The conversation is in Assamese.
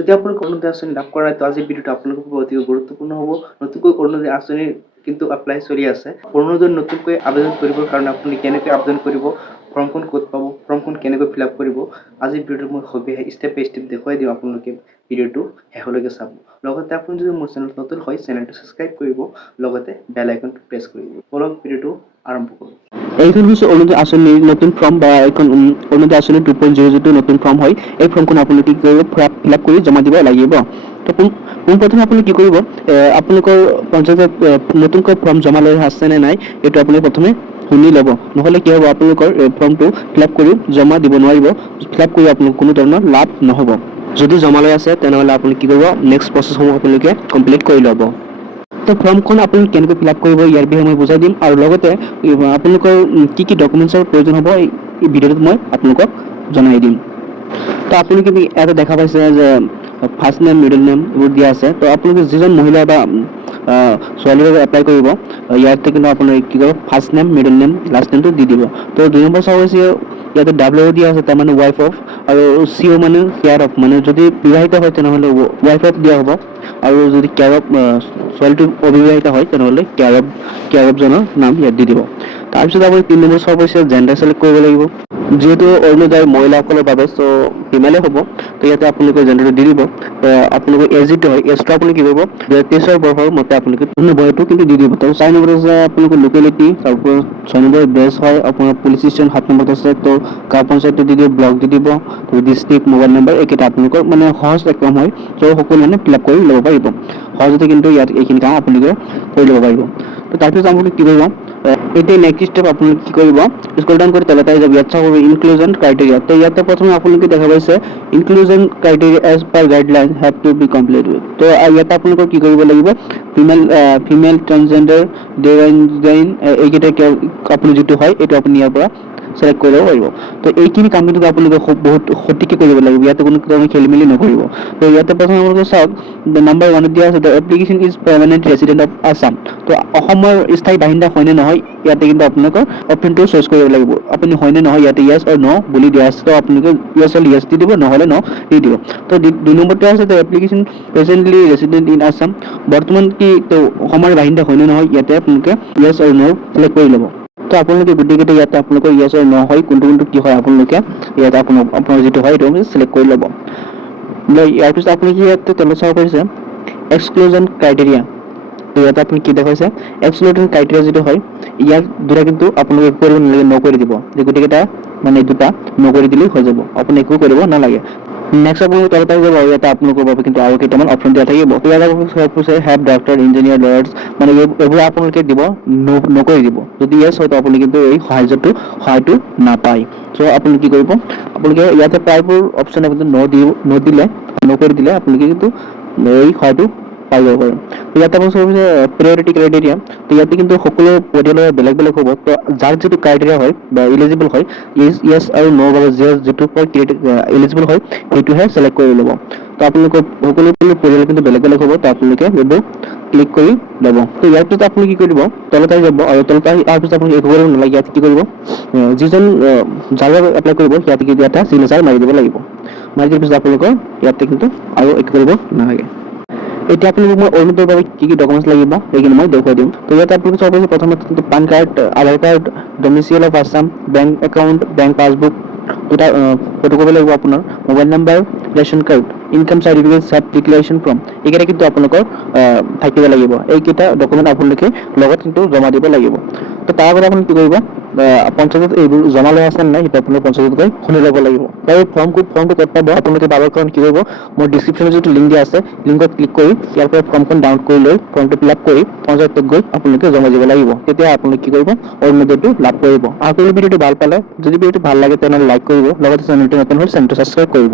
যদি আপোনালোকে অৰুণোদয় আঁচনি লাভ কৰা নাই তো আজিৰ ভিডিঅ'টো আপোনালোকৰ বাবে অতি গুৰুত্বপূৰ্ণ হ'ব। নতুনকৈ অৰুণোদয় আঁচনি কিন্তু এপ্লাই চলি আছে। অৰুণোদয় নতুনকৈ আবেদন কৰিবৰ কাৰণে আপুনি কেনেকৈ আবেদন কৰিব, ফৰ্মখন ক'ত পাব, ফৰ্মখন কেনেকৈ ফিল আপ কৰিব, আজিৰ ভিডিঅ'টো মই সবিশেষ ষ্টেপ বাই ষ্টেপ দেখুৱাই দিম। আপোনালোকে ভিডিঅ'টো শেষলৈকে চাব। লগতে আপুনি যদি মোৰ চেনেলত নতুন হয় চেনেলটো ছাবস্ক্ৰাইব কৰিব, লগতে বেল আইকনটো প্ৰেছ কৰি দিব। বলক ভিডিঅ'টো আৰম্ভ কৰোঁ। এইখন হৈছে অৰুণোদয় আঁচনিৰ নতুন ফৰ্ম বা এইখন অৰুণোদয় আঁচনি 2.0 যিটো নতুন ফৰ্ম হয়। এই ফৰ্মখন আপুনি কি কৰিব, ফিল আপ কৰি জমা দিব লাগিব। তো পোনপ্ৰথমে আপুনি কি কৰিব, আপোনালোকৰ পঞ্চায়তত নতুনকৈ ফৰ্ম জমা লৈ আছে নে নাই এইটো আপুনি প্ৰথমে শুনি ল'ব। নহ'লে কি হ'ব, আপোনালোকৰ ফৰ্মটো ফিল আপ কৰি জমা দিব নোৱাৰিব। ফিল আপ কৰি আপোনালোকৰ কোনো ধৰণৰ লাভ নহ'ব। যদি জমা লৈ আছে তেনেহ'লে আপুনি কি কৰিব, নেক্সট প্ৰচেছসমূহ আপোনালোকে কমপ্লিট কৰি ল'ব। তো ফৰ্মখন আপুনি কেনেকৈ ফিল আপ কৰিব ইয়াৰ বিষয়ে মই বুজাই দিম, আৰু লগতে আপোনালোকৰ কি কি ডকুমেণ্টছৰ প্ৰয়োজন হ'ব এই ভিডিঅ'টোত মই আপোনালোকক জনাই দিম। তো আপোনালোকে ইয়াতে দেখা পাইছে যে ফাৰ্ষ্ট নেম, মিডল নেম এইবোৰ দিয়া আছে। তো আপোনালোকে যিজন মহিলা বা ছোৱালীৰ বাবে এপ্লাই কৰিব, ইয়াতে কিন্তু আপোনাৰ কি কৰিব, first name, middle name, last নেমটো দি দিব। তো 2 নম্বৰ চাব হৈছে ইয়াতে ডাব্লিউ দিয়া আছে, তাৰমানে ৱাইফ অফ, আৰু চিঅ মানে কেয়াৰ অফ, মানে যদি বিবাহিত হয় তেনেহ'লে ৱাইফ অফ দিয়া হ'ব, আৰু যদি কেয়াৰ অফ ছোৱালীটো অবিবাহিত হয় তেনেহ'লে কেয়াৰ অফজনৰ নাম ইয়াত দি দিব। তাৰপিছত আপুনি 3 নম্বৰ চাব হৈছে জেণ্ডাৰ চিলেক্ট কৰিব লাগিব। যিহেতু অৰুণোদয় মহিলাসকলৰ বাবে চ' ফিমেলে হ'ব, তো ইয়াতে আপোনালোকে জেণ্ডাৰটো দি দিব। আপোনালোকৰ এজ যিটো হয়, এজটো আপুনি কি কৰিব, 23 বৰ্ষৰ মতে আপোনালোকে বয়সটো কিন্তু দি দিব। তো 4 নম্বৰ আছে আপোনালোকৰ লোকেলিটি, তাৰপৰা 6 নম্বৰ বেছ হয় আপোনাৰ পুলিচ ষ্টেচন, 7 নম্বৰত আছে তো গাঁও পঞ্চায়তটো দি দিব, ব্লক দি দিব, তো ডিষ্ট্ৰিক্ট, মোবাইল নম্বৰ এইকেইটা আপোনালোকৰ মানে সহজ একদম হয়। চ' সকলো মানে ফিল আপ কৰি ল'ব পাৰিব সহজতে, কিন্তু ইয়াত এইখিনি কাম আপোনালোকে কৰি ল'ব পাৰিব। তো তাৰপিছত আপুনি কি কৰিব, এতিয়া নেক্সট ষ্টেপ আপোনালোকে কি কৰিব, স্ক্ৰল ডাউন কৰি তলতে আহি যাব, ইয়াত চাব ইনক্লুজন ক্ৰাইটেৰিয়া। তো ইয়াতে প্ৰথমে আপোনালোকে দেখা পাইছে inclusion criteria as per guideline have to be complete with. তো ইয়াতে আপোনালোকৰ কি কৰিব লাগিব, ফিমেল ট্ৰান্সজেণ্ডাৰ এইকেইটা আপুনি যিটো হয় এইটো আপুনি ইয়াৰ পৰা চিলেক্ট কৰিব পাৰিব। তো এইখিনি কাম কিন্তু আপোনালোকে বহুত সঠিককৈ কৰিব লাগিব, ইয়াতে কোনো ধৰণৰ খেলি মেলি নকৰিব। তো ইয়াতে প্ৰথমে আপোনালোকে চাওক, নাম্বাৰ 1 দিয়া আছে the application is permanent resident of Assam. তো অসমৰ স্থায়ী বাসিন্দা হয়নে নহয় ইয়াতে কিন্তু আপোনালোকৰ অপশ্যনটো চইচ কৰিব লাগিব। আপুনি হয়নে নহয় ইয়াতে য়েছ অৰ ন বুলি দিয়া আছে, তো আপোনালোকে য়েছ হ'লে য়েছ দি দিব, নহ'লে ন দি দিব। তো 2 নম্বৰটো আছে the application presently resident in Assam. বৰ্তমান কি তো অসমৰ বাসিন্দা হয়নে নহয় ইয়াতে আপোনালোকে য়েছ অৰ ন চিলেক্ট কৰি ল'ব। তো আপোনালোকে গোটেইকেইটা ইয়াতে আপোনালোকৰ য়েছ অৰ ন হয়, কোনটো কি হয় আপোনালোকে ইয়াতে আপোনাৰ যিটো হয় এইটো চিলেক্ট কৰি ল'ব। ইয়াৰ পিছত আপুনি কি ইয়াতে তলত চাব পাৰিছে এক্সক্লুজন ক্ৰাইটেৰিয়া। তো ইয়াতে আপুনি কি দেখাইছে, এক্সক্লুজন ক্ৰাইটেৰিয়া যিটো হয় ইয়াৰ দুটা কিন্তু আপোনালোকে কৰিব নালাগে, ন কৰি দিব। যে গোটেইকেইটা মানে দুটা ন কৰি দিলেই হৈ যাব, আপুনি একো কৰিব নালাগে। নেক্সট আপোনালোকে তলত আহি যাব, আৰু ইয়াতে আপোনালোকৰ বাবে কিন্তু আৰু কেইটামান অপশ্যন দিয়া থাকিব। তো ইয়াত আপোনালোকে হেভ ডক্টৰ, ইঞ্জিনিয়াৰ, লয়াৰ্ছ, মানে এইবোৰ আপোনালোকে দিব নকৰি দিব। যদি য়েছ হয় তো আপুনি কিন্তু এই সহায়টো নাপায়। চ' আপুনি কি কৰিব, আপোনালোকে ইয়াতে প্ৰায়বোৰ অপশ্যন আপুনি নকৰি দিলে আপোনালোকে কিন্তু এই সহায়টো পাই যাব পাৰে। তো ইয়াতে আপুনি চাব প্ৰিয়ৰিটি ক্ৰাইটেৰিয়া। তো ইয়াতে কিন্তু সকলো পৰিয়ালৰ বেলেগ বেলেগ হ'ব। তো যাৰ যিটো ক্ৰাইটেৰিয়া হয় বা ইলিজিবল হয়, য়েছ আৰু ন বাবে যিটো ইলিজিবল হয় সেইটোহে চিলেক্ট কৰি ল'ব। তো আপোনালোকৰ সকলো পৰিয়াল কিন্তু বেলেগ বেলেগ হ'ব, তো আপোনালোকে এইবোৰ ক্লিক কৰি ল'ব। তো ইয়াৰ পিছত আপুনি কি কৰিব, তলত আহি যাব, আৰু তলত অহাৰ পিছত আপুনি একো কৰিব নালাগে। ইয়াত কি কৰিব, যিজন যাৰ বাবে এপ্লাই কৰিব সিহঁতে কিন্তু এটা চিগনেচাৰ মাৰি দিব লাগিব। মাৰি দিয়াৰ পিছত আপোনালোকৰ ইয়াতে কিন্তু আৰু একো কৰিব নালাগে। এতিয়া আপোনালোকক মই অৰুণোদয়ৰ বাবে কি কি ডকুমেণ্টছ লাগিব সেইখিনি মই দেখুৱাই দিম। তো ইয়াতে আপোনালোকে চাব পাৰিছে প্ৰথমতে PAN card, Aadhaar card, domicile of Assam, bank account, bank passbook, দুটা ফটোকপি লাগিব আপোনাৰ, mobile number, ration card, income certificate, self declaration form, এইকেইটা কিন্তু আপোনালোকৰ থাকিব লাগিব। এইকেইটা ডকুমেণ্ট আপোনালোকে লগত কিন্তু জমা দিব লাগিব। তো তাৰ আগতে আপুনি কি কৰিব, পঞ্চায়তত এইবোৰ জমা লৈ আছে নাই সেইটো আপোনালোকে পঞ্চায়তত গৈ শুনি ল'ব লাগিব। আৰু ফৰ্মটো ক'ত পাব আপোনালোকে পাবৰ কাৰণে কি কৰিব, মোৰ ডিছক্ৰিপশ্যনত যিটো লিংক দিয়া আছে লিংকত ক্লিক কৰি ইয়াৰ পৰা ফৰ্মখন ডাউনলোড কৰি লৈ ফৰ্মটো ফিল আপ কৰি পঞ্চায়তত গৈ আপোনালোকে জমা দিব লাগিব। তেতিয়া আপোনালোকে কি কৰিব, অৰুণোদয়টো লাভ কৰিব। আৰু ভিডিঅ'টো ভাল পালে, যদি ভিডিঅ'টো ভাল লাগে তেনেহ'লে লাইক কৰিব, লগতে চেনেলটো নতুন হ'লে চেনেলটো ছাবস্ক্ৰাইব কৰিব।